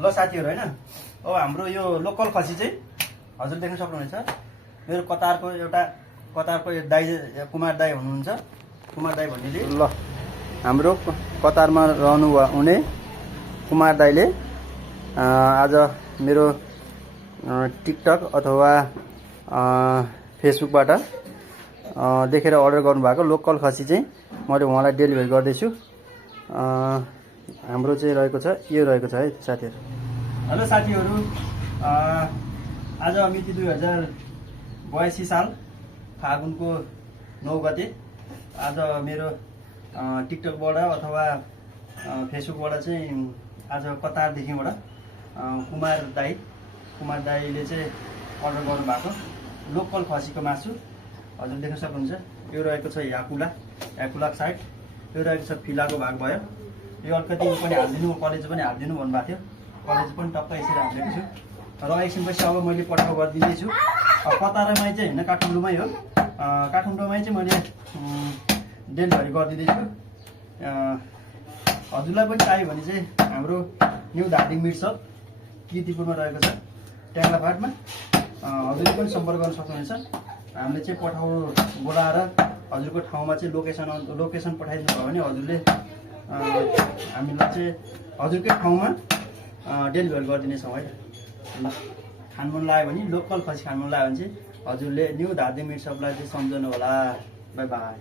ल साथीहरु हैन, अब हाम्रो यो लोकल खसी चाहिँ हजुर देख्न सक्नुहुनेछ। मेरो कतारको दाइ कुमार दाइ हुनुहुन्छ। कुमार दाइ भन्नेले ल हाम्रो कतारमा रहनु हुने कुमार दाइले आज मेरो टिकटक अथवा फेसबुकबाट देखेर अर्डर गर्नुभएको लोकल खसी चाहिँ मैले उहाँलाई डेलिभरी गर्दैछु। हाम्रो चाहिँ रहेको छ, यो रहेको छ है साथीहरु। हेलो साथीहरु, आज मिति 2082 साल फागुनको 9 गते आज मेरो टिकटकबाट अथवा फेसबुकबाट चाहिँ आज कतारदेखिबाट कुमार दाइले चाहिँ अर्डर गर्नुभएको लोकल खसीको मासु हजुर देख्न सक्नुहुन्छ। यो रहेको छ याकुला साइड, यो रहेको छ फिलाको भाग भयो। यो अलिकति पनि हालिदिनु, कलेज पनि हालिदिनु भन्नुभएको थियो। कलेज पनि टक्क यसरी हालिदिएको छु र एकछिनपछि अब मैले पठाउ गरिदिँदैछु। कतारमै चाहिँ होइन, काठमाडौँमै हो। काठमाडौँमै चाहिँ मैले डेलिभरी गरिदिँदैछु। हजुरलाई पनि चाहियो भने चाहिँ हाम्रो न्यू धादिङ मिट सप कीर्तिपुरमा रहेको छ, ट्याङ्लाफाटमा। हजुरले पनि सम्पर्क गर्न सक्नुहुनेछ। हामीले चाहिँ पठाउ बोलाएर हजुरको ठाउँमा चाहिँ लोकेसन पठाइदिनु भयो भने हजुरले हामीलाई चाहिँ हजुरकै ठाउँमा डेलिभरी गरिदिनेछौँ है। ल खान मन लाग्यो भने, लोकल खसी खान मन लाग्यो भने चाहिँ हजुरले न्यू धादिङ मिट सपलाई चाहिँ सम्झनु होला। By by.